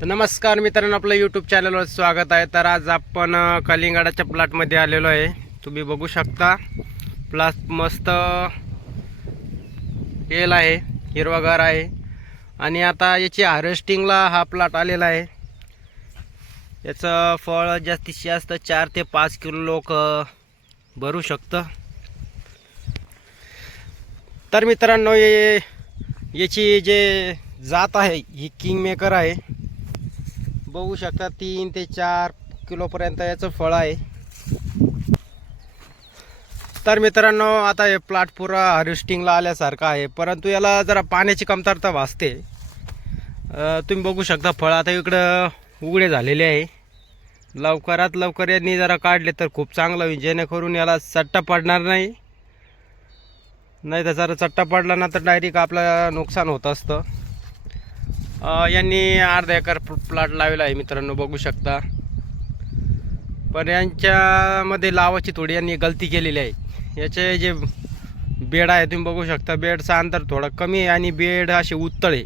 तर नमस्कार मित्रांनो आपलं यूट्यूब चॅनलवर स्वागत आहे. तर आज आपण कलिंगाडाच्या कलिंगडाच्या प्लॉटमध्ये आलेलो आहे. तुम्ही बघू शकता प्लॉट मस्त येल आहे हिरवागार आहे. आणि आता याची हार्वेस्टिंगला हा प्लॉट आलेला आहे. याचं फळ जास्तीत जास्त चार ते पाच किलो लोक भरू शकतं. तर मित्रांनो ये याची जे जात आहे ही किंग मेकर आहे. बघू शकता तीन ते चार किलोपर्यंत याचं फळ आहे. तर मित्रांनो आता हे प्लॉट पुरा हार्वेस्टिंगला आल्यासारखं आहे. परंतु याला जरा पाण्याची कमतरता भासते. तुम्ही बघू शकता फळ आता इकडं उघडे झालेले आहे. लवकरात लवकर यांनी जरा काढले तर खूप चांगलं होईल. जेणेकरून याला चट्टा पडणार नाही. नाही तर जरा चट्टा पडला ना तर डायरेक्ट आपलं नुकसान होत असतं. यांनी अर्धा एकर प्लॉट लावलेला आहे मित्रांनो बघू शकता. पण यांच्यामध्ये लावाची थोडी यांनी गलती केलेली आहे. याचे जे बेड आहे तुम्ही बघू शकता बेडचं अंतर थोडं कमी आहे आणि बेड असे उत्तळ आहे.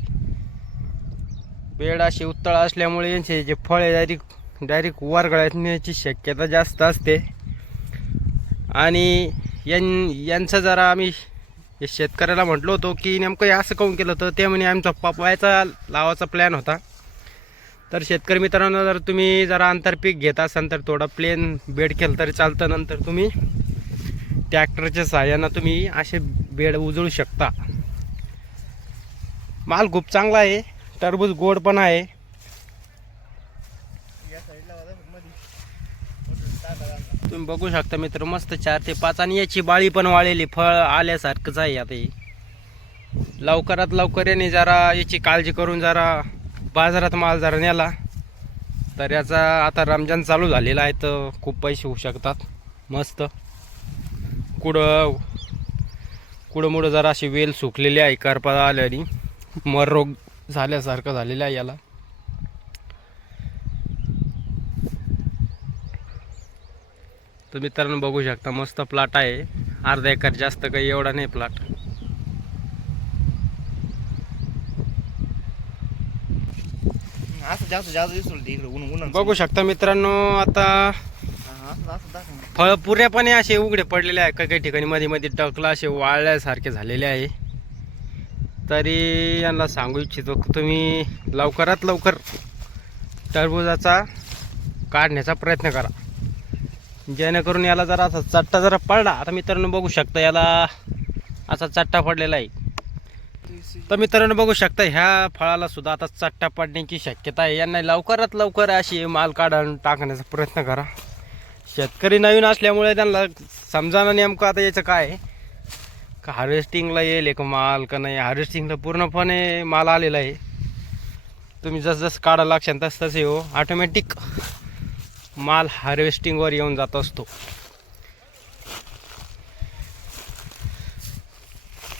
बेड असे उत्तळ असल्यामुळे यांचे जे फळ आहे डायरेक्ट डायरेक्ट वर गळण्याची शक्यता जास्त असते. आणि यां यांचं जरा आम्ही हे शेतकऱ्याला म्हटलो होतो की नेमकं हे असं काऊन केलं तर ते म्हणे आमचा पपयाचा लावाचा प्लॅन होता. तर शेतकरी मित्रांनो जर तुम्ही जरा आंतरपीक घेत असाल तर थोडं प्लेन बेड केलं तरी चालतं. नंतर तुम्ही ट्रॅक्टरच्या सहाय्यानं तुम्ही असे बेड उजळू शकता. माल खूप चांगला आहे. टरबूज गोड पण आहे. तुम्ही बघू शकता मित्र मस्त चार ते पाच. आणि याची बाळी पण वाळलेली फळ आल्यासारखंच आहे आता हे. लवकरात लवकर याने जरा याची काळजी करून जरा बाजारात माल जरा नेला. तर याचा आता रमजान चालू झालेला आहे तर खूप पैसे होऊ शकतात. मस्त. कुडं कुडं मुडं जरा अशी वेल सुकलेली आहे करपा आल्याने मर रोग झाल्यासारखं झालेलं आहे याला. तर मित्रांनो बघू शकता मस्त प्लॉट आहे. अर्धा एकर जास्त काही एवढा नाही प्लॉट असं जास्त जास्त दिसून बघू शकता मित्रांनो आता फळ पुऱ्यापणे असे उघडे पडलेले आहे. काही काही ठिकाणी मध्ये मध्ये टकला असे वाळल्यासारखे झालेले आहे. तरी यांना सांगू इच्छितो तुम्ही लवकरात लवकर टरबुजाचा काढण्याचा प्रयत्न करा. जेणेकरून याला जरा असा चट्टा जरा पडला. आता मित्रांनो बघू शकता याला असा चट्टा पडलेला आहे. तर मित्रांनो बघू शकता ह्या फळाला सुद्धा आता चट्टा पडण्याची शक्यता आहे. यांना लवकरात लवकर अशी माल काढून टाकण्याचा प्रयत्न करा. शेतकरी नवीन असल्यामुळे त्यांना समजाना नेमकं आता याचं काय आहे? का हार्वेस्टिंगला येईल एक माल का नाही? हार्वेस्टिंगला पूर्णपणे माल आलेला आहे. तुम्ही जसं जसं काढा लागशान तसं तसे हो ऑटोमॅटिक माल हार्वेस्टिंगवर येऊन जात असतो.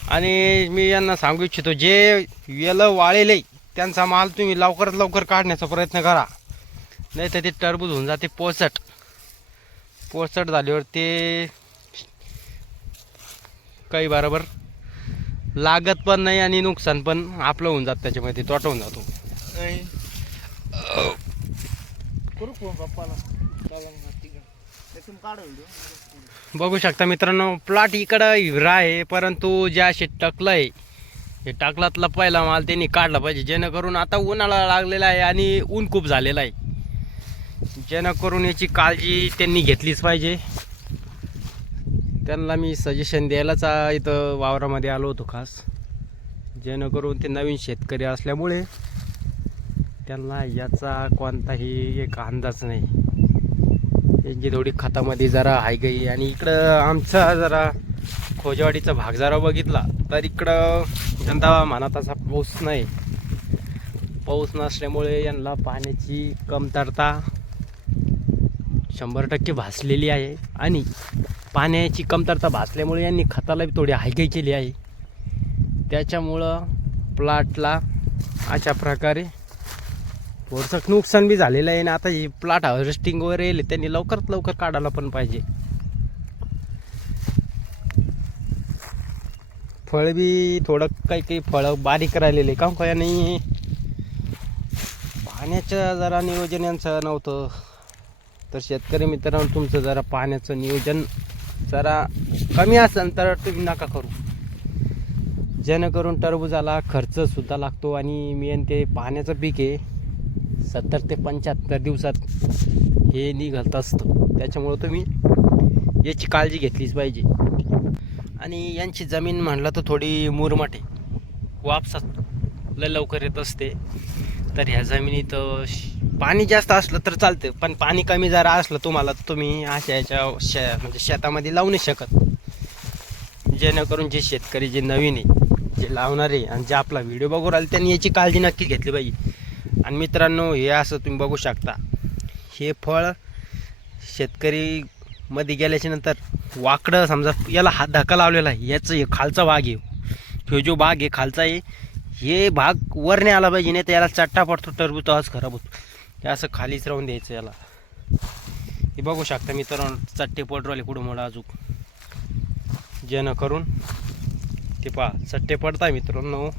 आणि मी यांना सांगू इच्छितो जे वेलं वाळेले त्यांचा माल तुम्ही लवकरात लवकर काढण्याचा प्रयत्न करा. नाही तर ते टरबूज होऊन जाते पोचट पोचट झाल्यावर ते काही बरोबर लागत पण नाही आणि नुकसान पण आपलं होऊन जात त्याच्यामध्ये तोटा होऊन जातो. करू पप्पाला. बघू शकता मित्रांनो प्लॉट इकडं हिवरा आहे परंतु जे असे टकलं आहे हे टाकलातला पहिला माल त्यांनी काढला पाहिजे. जेणेकरून आता उन्हाळा लागलेला आहे आणि ऊन खूप झालेला आहे. जेणेकरून याची काळजी त्यांनी घेतलीच पाहिजे. त्यांना मी सजेशन द्यायलाच इथं वावरामध्ये आलो होतो खास. जेणेकरून ते नवीन शेतकरी असल्यामुळे त्यांना याचा कोणताही एक अंदाज नाही. यांची थोडी खतामध्ये जरा हाय गई. आणि इकडं आमचा जरा खोजवाडीचा भाग जरा बघितला तर इकडं यंदा म्हणा तसा पाऊस नाही. पाऊस नसल्यामुळे यांना पाण्याची कमतरता शंभर टक्के भासलेली आहे. आणि पाण्याची कमतरता भासल्यामुळे यांनी खताला बी थोडी हायगाई केली आहे. त्याच्यामुळं प्लाटला अशा प्रकारे थोडंसं नुकसान बी झालेलं आहे आणि आता ही प्लॉट हार्वेस्टिंग वगैरे येईल त्यांनी लवकरात लवकर काढायला पण पाहिजे. फळ बी थोडं काही काही फळं बारीक राहिलेले. का काय नाही पाण्याचं जरा नियोजन यांचं नव्हतं. तर शेतकरी मित्रांनो तुमचं जरा पाण्याचं नियोजन जरा कमी असेल तर तुम्ही नका करू. जेणेकरून टरबुजाला खर्चसुद्धा लागतो आणि मेन ते पाण्याचं पीक आहे. सत्तर ते पंच्याहत्तर दिवसात हे निघत असतं. त्याच्यामुळं तुम्ही याची काळजी घेतलीच पाहिजे. आणि यांची जमीन म्हणलं तर थोडी मुरमाट आहे. वापसात लय लवकर येत असते. तर ह्या जमिनीत श- पाणी जास्त असलं तर चालतं. पण पाणी कमी जरा असलं तुम्हाला तुम्ही अशा याच्या शे म्हणजे शेतामध्ये लावू नाही शकत. जेणेकरून जे शेतकरी जे नवीन आहे जे लावणारे आणि जे आपला व्हिडिओ बघू राहिले त्यांनी याची काळजी नक्की घेतली पाहिजे. आणि मित्रांनो हे असं तुम्ही बघू शकता. हे फळ शेतकरीमध्ये गेल्याच्यानंतर गेल्याच्यानंतर वाकडं समजा याला हात धक्का लावलेला आहे. याचं हे खालचा भाग आहे. हे जो भाग आहे खालचा आहे हे भाग वर नाही आला पाहिजे नाही तर याला चट्टा पडतो टरबूज आवाज खराब होतो. हे असं खालीच राहून द्यायचं याला. हे बघू शकता मित्रांनो चट्टे पडरवले कुठं मोडा अजून. जेणेकरून ते पहा चट्टे पडताय मित्रांनो.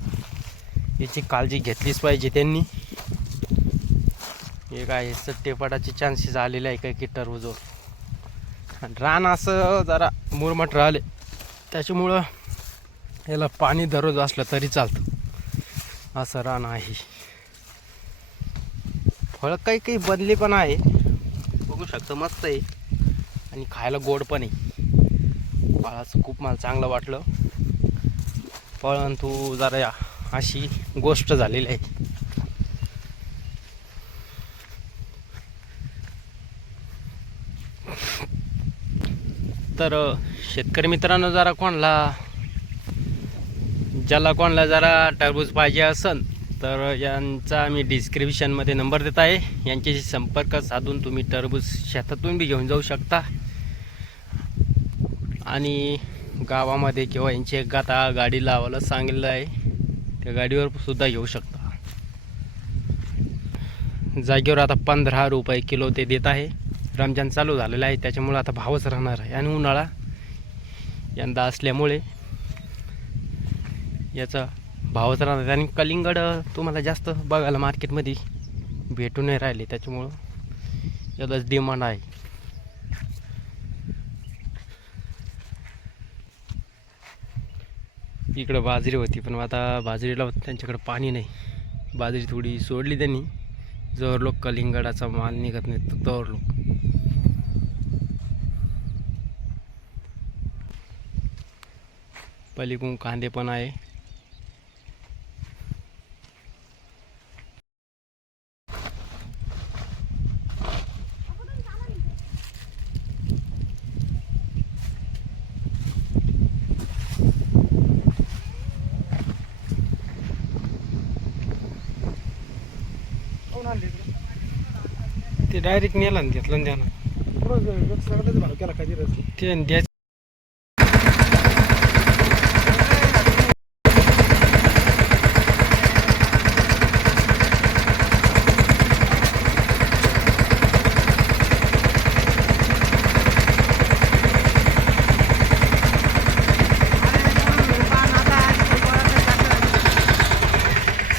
याची काळजी घेतलीच पाहिजे त्यांनी. हे काय चट्टे चान्सेस आलेले आहे काय की टरबूजवर रान असं जरा मुरमट राहिले. त्याच्यामुळं याला पाणी दररोज असलं तरी चालतं. असं रान आहे. फळं काही काही बदली पण आहे. बघू शकतं मस्त आहे. आणि खायला गोड पण आहे. फळाचं खूप मला चांगलं वाटलं. परंतु जरा या अशी गोष्ट झालेली आहे. तर शेतकरी मित्रांनो जरा कोणला ज्याला कोणाला जरा टरबूज पाहिजे असन तर यांचा मी डिस्क्रिप्शनमध्ये नंबर देत आहे. यांच्याशी संपर्क साधून तुम्ही टरबूज शेतातून बी घेऊन जाऊ शकता. आणि गावामध्ये किंवा यांची एक आता गाडी लावायला सांगितलं आहे. त्या गाडीवर सुद्धा घेऊ शकता. जागेवर आता पंधरा रुपये किलो ते देत आहे. रमजान चालू झालेलं आहे त्याच्यामुळे आता भावच राहणार आहे. आणि उन्हाळा यंदा असल्यामुळे याचा भावच राहणार आणि कलिंगड तुम्हाला जास्त बघायला मार्केटमध्ये भेटून नाही राहिले त्याच्यामुळं यालाच डिमांड आहे. इकडं बाजरी होती पण आता बाजरीला त्यांच्याकडे पाणी नाही. बाजरी थोडी सोडली त्यांनी. जर लोक कलिंगडाचा माल निघत नाही तर लोक पलीकडून कांदे पण आहे. ते डायरेक्ट नेला ना घेतलं ना त्यानं ते द्यायचं